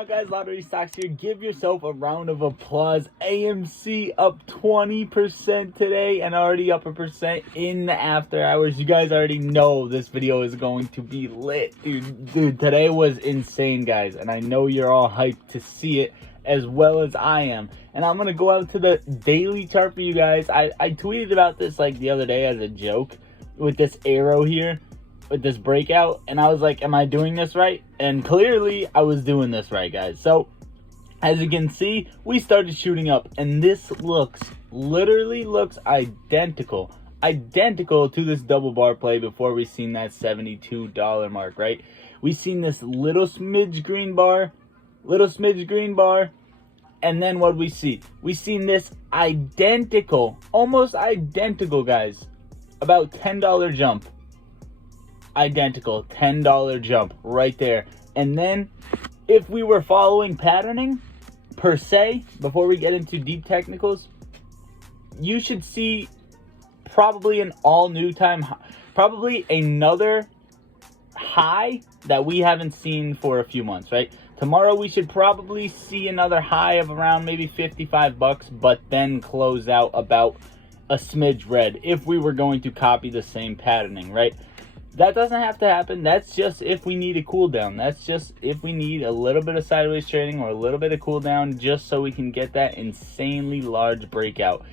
on, guys? Lottery Stocks here. Give yourself a round of applause. AMC up 20% today and already up 1% in the after hours. You guys already know this video is going to be lit, dude. Today was insane, guys, and I know you're all hyped to see it as well as I am. And I'm gonna go out to the daily chart for you guys. I tweeted about this like the other day as a joke with this arrow here, with this breakout, and I was like, am I doing this right? And clearly I was doing this right, guys. So as you can see, we started shooting up, and this literally looks identical to this double bar play before we seen that $72 mark, right? We seen this little smidge green bar, and then what we see? We seen this identical, almost identical, guys, about $10 jump. Identical $10 jump right there. And then if we were following patterning per se, before we get into deep technicals, you should see probably an all new time, probably another high that we haven't seen for a few months, right? Tomorrow we should probably see another high of around maybe $55, but then close out about a smidge red if we were going to copy the same patterning, right? That doesn't have to happen. That's just if we need a cool down. That's just if we need a little bit of sideways trading or a little bit of cool down, just so we can get that insanely large breakout.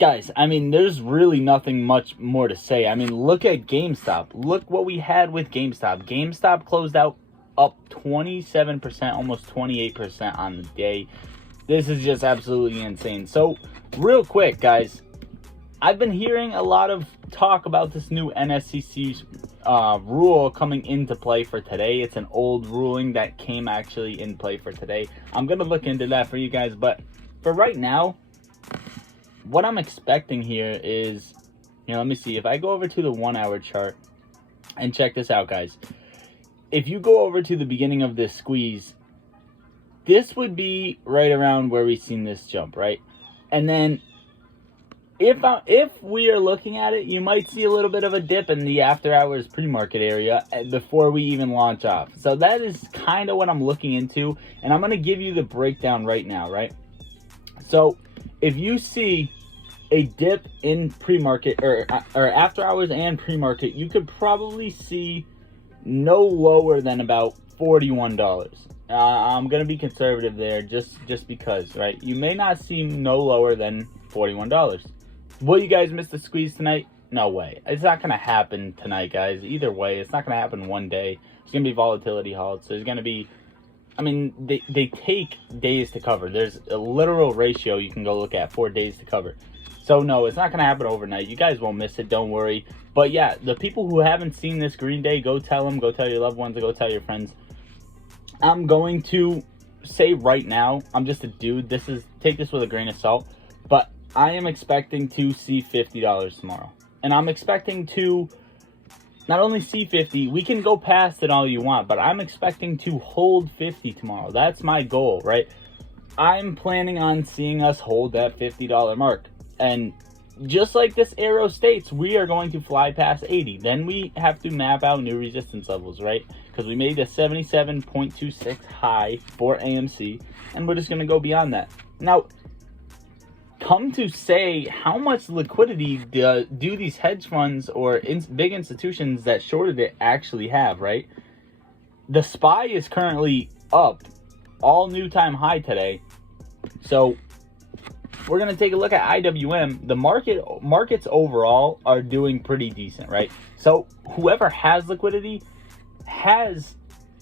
Guys, I mean, there's really nothing much more to say. I mean, look at GameStop. Look what we had with GameStop. GameStop closed out up 27%, almost 28% on the day. This is just absolutely insane. So real quick, guys, I've been hearing a lot of talk about this new NSCC rule coming into play for today. It's an old ruling that came actually in play for today. I'm going to look into that for you guys. But for right now, what I'm expecting here is, let me see. If I go over to the 1 hour chart and check this out, guys. If you go over to the beginning of this squeeze, this would be right around where we've seen this jump, right? And then if we are looking at it, you might see a little bit of a dip in the after hours pre-market area before we even launch off. So that is kind of what I'm looking into, and I'm going to give you the breakdown right now, right? So if you see a dip in pre-market or after hours and pre-market, you could probably see no lower than about $41. I'm going to be conservative there just because, right? You may not see no lower than $41. Will you guys miss the squeeze tonight? No way. It's not going to happen tonight, guys. Either way, it's not going to happen one day. There's going to be volatility halts. There's going to be, I mean, they take days to cover. There's a literal ratio you can go look at, 4 days to cover. So no, it's not going to happen overnight. You guys won't miss it. Don't worry. But yeah, the people who haven't seen this green day, go tell them. Go tell your loved ones. Go tell your friends. I'm going to say right now, I'm just a dude. Take this with a grain of salt. But I am expecting to see $50 tomorrow. And I'm expecting to not only see 50, we can go past it all you want, but I'm expecting to hold 50 tomorrow. That's my goal, right? I'm planning on seeing us hold that $50 mark. And just like this arrow states, we are going to fly past 80. Then we have to map out new resistance levels, right? Because we made a 77.26 high for AMC, and we're just going to go beyond that. Now, come to say, how much liquidity do these hedge funds or big institutions that shorted it actually have, right? The SPY is currently up, all new time high today. So we're going to take a look at IWM. The markets overall are doing pretty decent, right? So whoever has liquidity has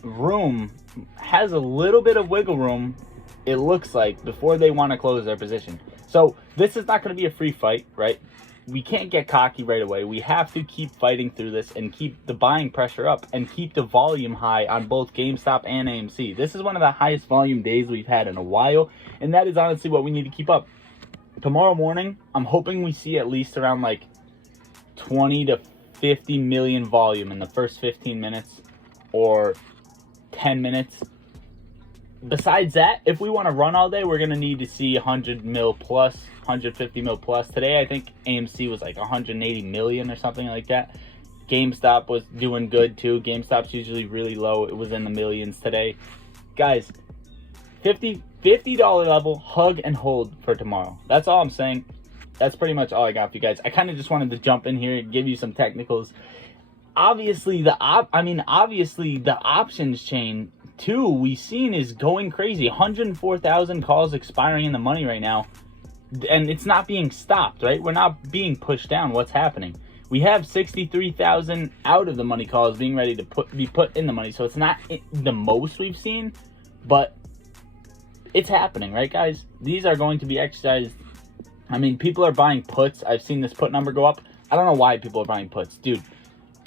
room, has a little bit of wiggle room, it looks like, before they want to close their position. So this is not going to be a free fight, right? We can't get cocky right away. We have to keep fighting through this and keep the buying pressure up and keep the volume high on both GameStop and AMC. This is one of the highest volume days we've had in a while, and that is honestly what we need to keep up. Tomorrow morning, I'm hoping we see at least around like 20 to 50 million volume in the first 15 minutes or 10 minutes. Besides that, if we want to run all day, we're going to need to see 100 mil plus, 150 mil plus. Today, I think AMC was like 180 million or something like that. GameStop was doing good too. GameStop's usually really low. It was in the millions today. guys, $50 level, hug and hold for tomorrow. That's all I'm saying. That's pretty much all I got for you guys. I kind of just wanted to jump in here and give you some technicals. Obviously, the options chain too we've seen is going crazy. 104,000 calls expiring in the money right now, and it's not being stopped. Right, we're not being pushed down. What's happening? We have 63,000 out of the money calls being ready to be put in the money. So it's not the most we've seen, but it's happening, right, guys? These are going to be exercised. I mean, people are buying puts. I've seen this put number go up. I don't know why people are buying puts, dude.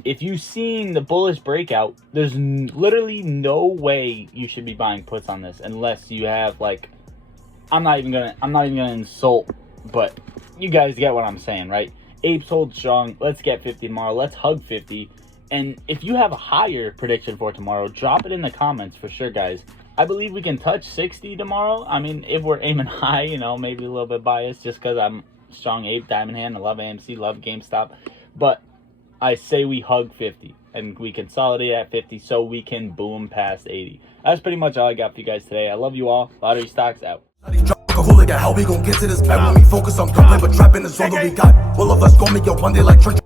If you've seen the bullish breakout, there's literally no way you should be buying puts on this unless you have, like, I'm not even gonna insult, but you guys get what I'm saying, right? Apes hold strong. Let's get 50 tomorrow. Let's hug 50. And if you have a higher prediction for tomorrow, drop it in the comments for sure, guys. I believe we can touch 60 tomorrow. I mean, if we're aiming high, you know, maybe a little bit biased just because I'm strong ape, diamond hand. I love AMC, love GameStop. But I say we hug 50 and we consolidate at 50 so we can boom past 80. That's pretty much all I got for you guys today. I love you all. Lottery Stocks out. How we gon' get to this bag when we focus on gunplay, but trapping is all that we got. All of us gon' make it one day like church.